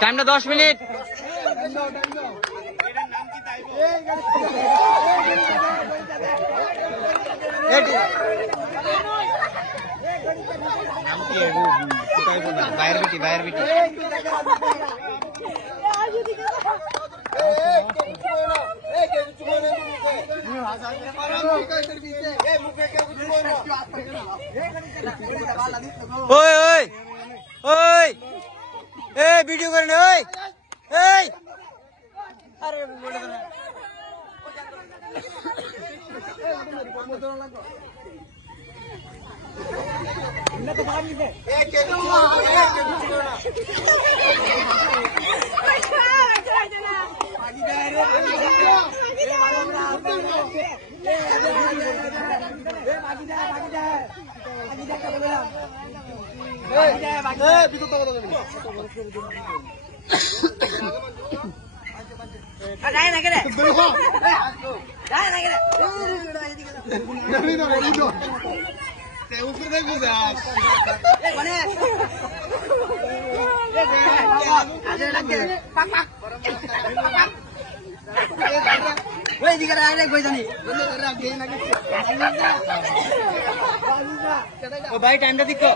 টাইমটা 10 মিনিট। বাইরের বিটি ওই ওই ওই এই ভিডিও করে নে ওই এই আরে বলে দে না না তো বাড়ি দে এই কে কিছু না বাকি দে রে বাকি দে ভাই টাইমটা দেখো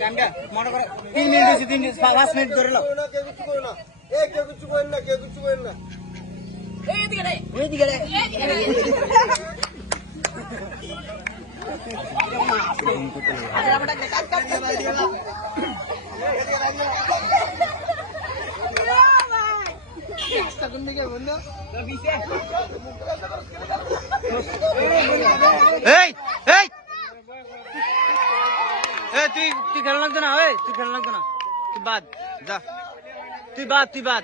টাইমটা মনে করে 3 মিনিট হয়েছে 5 মিনিট ধরে নাও কেউ কিছু করেন না কেউ কিছু করেন না তুই খেলা লাগতো না তুই খেলা লাগতো না তুই বাদ যা তুই বাদ